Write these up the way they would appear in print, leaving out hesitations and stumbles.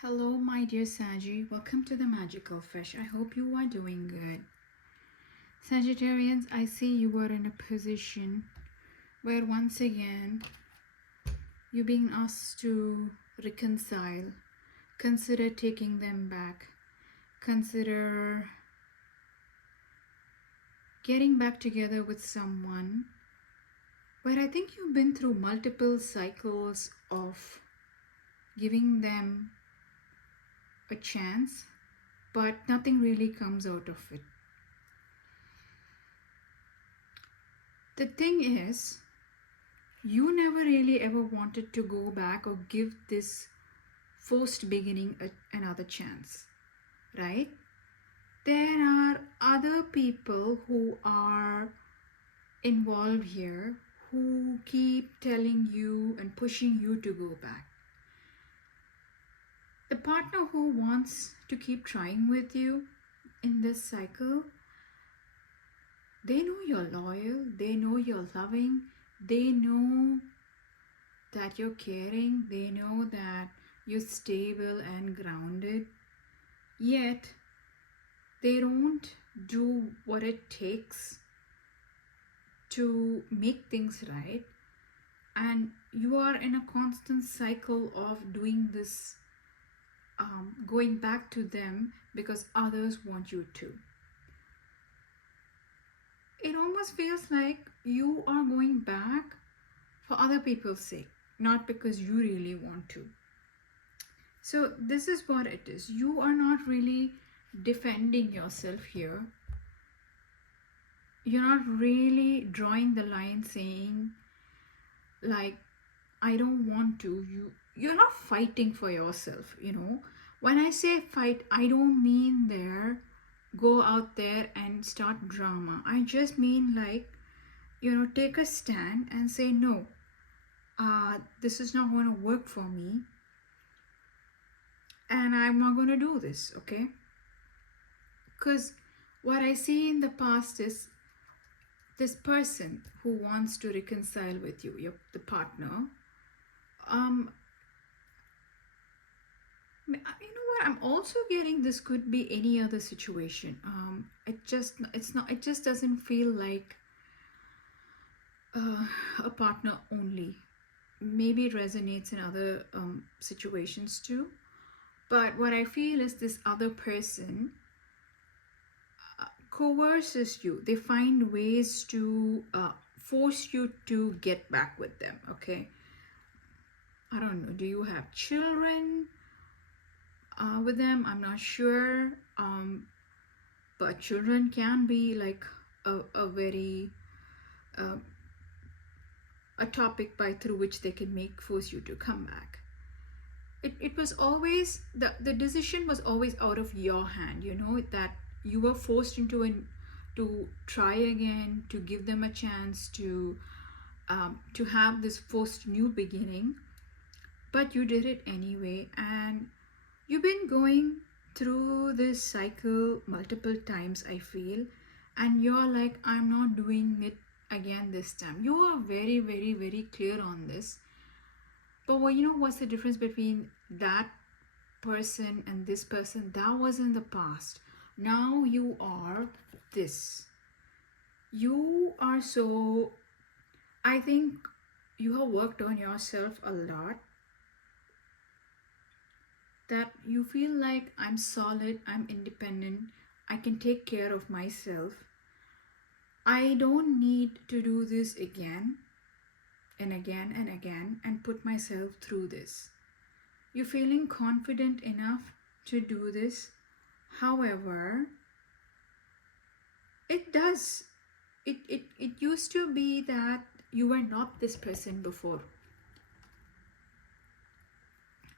Hello, my dear Sagi. Welcome to the Magical Fish. I hope you are doing good. Sagittarians, I see you are in a position where once again you're being asked to reconcile. Consider taking them back. Consider getting back together with someone where I think you've been through multiple cycles of giving them a chance, but nothing really comes out of it. The thing is, you never really ever wanted to go back or give this forced beginning another chance, right? There are other people who are involved here who keep telling you and pushing you to go back. The partner who wants to keep trying with you in this cycle, they know you're loyal, they know you're loving, they know that you're caring, they know that you're stable and grounded, yet they don't do what it takes to make things right, and you are in a constant cycle of doing this, going back to them because others want you to. It almost feels like you are going back for other people's sake, not because you really want to. So, this is what it is. You are not really defending yourself here. You're not really drawing the line saying, like, I don't want to. You're not fighting for yourself. When I say fight, I don't mean there go out there and start drama. I just mean like, take a stand and say no. This is not going to work for me, and I'm not going to do this, okay? Because what I see in the past is this person who wants to reconcile with you, the partner. You know what? I'm also getting this could be any other situation. It just doesn't feel like a partner only. Maybe it resonates in other situations too. But what I feel is this other person coerces you. They find ways to force you to get back with them, okay? I don't know. Do you have children with them? I'm not sure. But children can be like a very a topic by through which they can force you to come back. It was always the decision was always out of your hand, that you were forced into to try again, to give them a chance to have this forced new beginning, but you did it anyway, and you've been going through this cycle multiple times, I feel, and you're like, I'm not doing it again this time. You are very, very, very clear on this. But what's the difference between that person and this person? That was in the past. Now you are this. You are so, I think you have worked on yourself a lot, that you feel like I'm solid, I'm independent, I can take care of myself. I don't need to do this again and again and again and put myself through this. You're feeling confident enough to do this. However, it used to be that you were not this person before,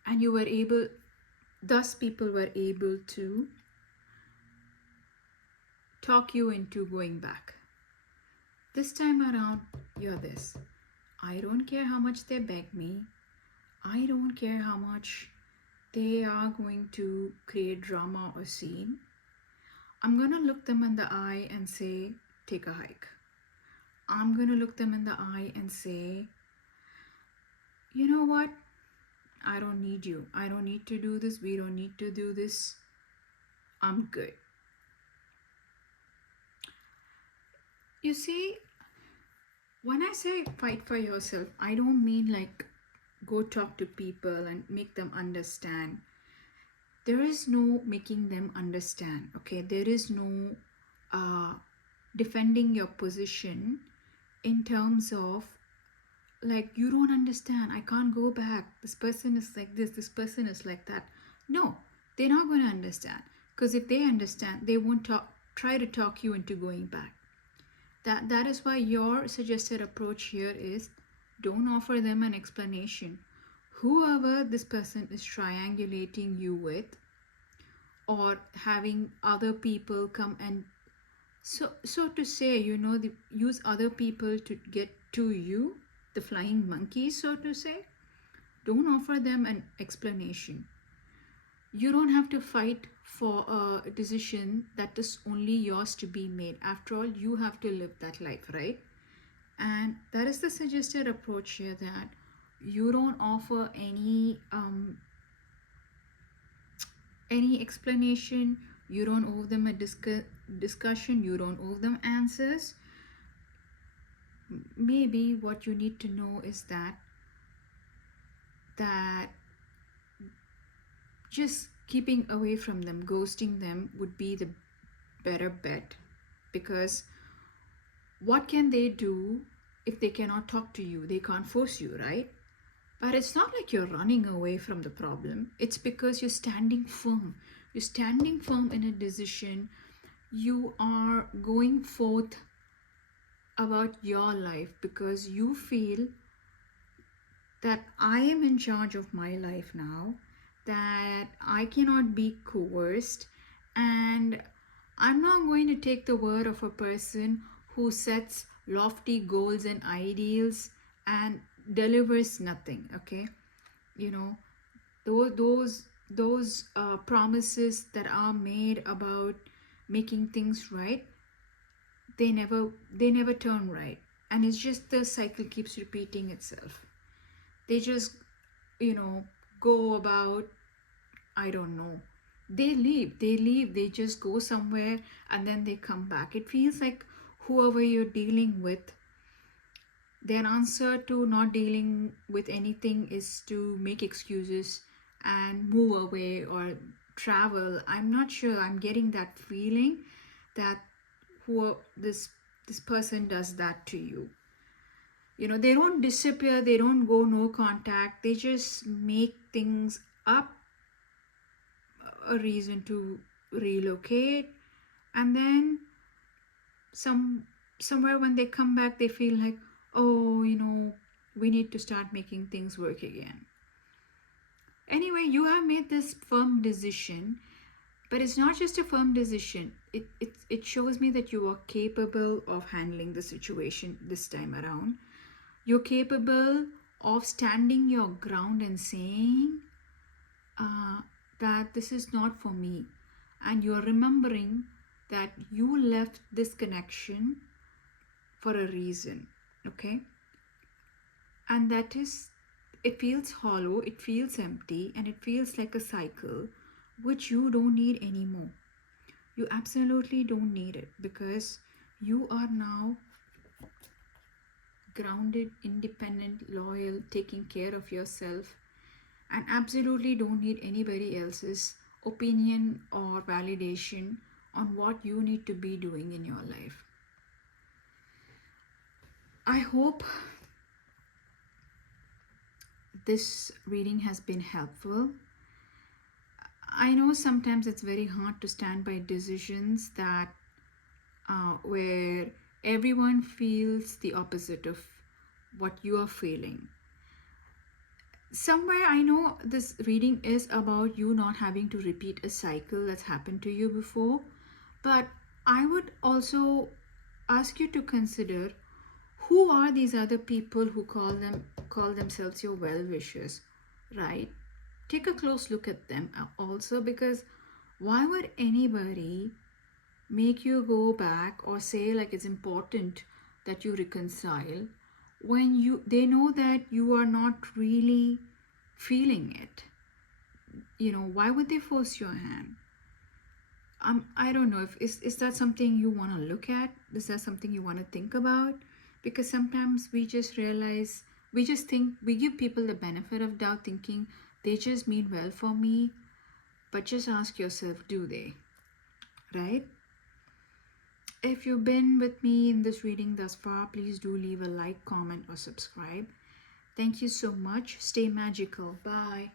and you were able, thus people were able to talk you into going back. This time around, you're this. I don't care how much they beg me. I don't care how much they are going to create drama or scene. I'm going to look them in the eye and say, take a hike. I'm going to look them in the eye and say, you know what? I don't need you. I don't need to do this. We don't need to do this. I'm good. You see, when I say fight for yourself, I don't mean like go talk to people and make them understand. There is no making them understand, okay? There is no uh, defending your position in terms of like, you don't understand, I can't go back, this person is like this person is like that. No, they're not going to understand, because if they understand, they won't try to talk you into going back. That is why your suggested approach here is, don't offer them an explanation. Whoever this person is triangulating you with, or having other people come and so to say, use other people to get to you, the flying monkeys, so to say, don't offer them an explanation. You don't have to fight for a decision that is only yours to be made. After all, you have to live that life, right? And that is the suggested approach here, that you don't offer any explanation. You don't owe them a discussion. You don't owe them answers. Maybe what you need to know is that just keeping away from them, ghosting them, would be the better bet. Because what can they do if they cannot talk to you? They can't force you, right? But it's not like you're running away from the problem. It's because you're standing firm. You're standing firm in a decision. You are going forth about your life because you feel that I am in charge of my life now, that I cannot be coerced, and I'm not going to take the word of a person who sets lofty goals and ideals and delivers nothing. Okay, those promises that are made about making things right, they never turn right, and it's just the cycle keeps repeating itself. They just go about, I don't know, they leave, they just go somewhere and then they come back. It feels like whoever you're dealing with, their answer to not dealing with anything is to make excuses and move away or travel. I'm not sure, I'm getting that feeling that this person does that to you. They don't disappear, they don't go no contact, they just make things up, a reason to relocate, and then somewhere when they come back, they feel like, oh, we need to start making things work again. Anyway, you have made this firm decision, but it's not just a firm decision. It shows me that you are capable of handling the situation this time around. You're capable of standing your ground and saying that this is not for me. And you're remembering that you left this connection for a reason, okay? And that is, it feels hollow, it feels empty, and it feels like a cycle which you don't need anymore. You absolutely don't need it, because you are now grounded, independent, loyal, taking care of yourself, and absolutely don't need anybody else's opinion or validation on what you need to be doing in your life. I hope this reading has been helpful. I know sometimes it's very hard to stand by decisions that where everyone feels the opposite of what you are feeling. Somewhere I know this reading is about you not having to repeat a cycle that's happened to you before, but I would also ask you to consider, who are these other people who call themselves your well-wishers, right? Take a close look at them also, because why would anybody make you go back or say like it's important that you reconcile when they know that you are not really feeling it. Why would they force your hand? I don't know if is that something you want to look at? Is that something you want to think about? Because sometimes we just realize, we just think, we give people the benefit of doubt, thinking they just mean well for me. But just ask yourself, do they? Right? If you've been with me in this reading thus far, please do leave a like, comment, or subscribe. Thank you so much. Stay magical. Bye.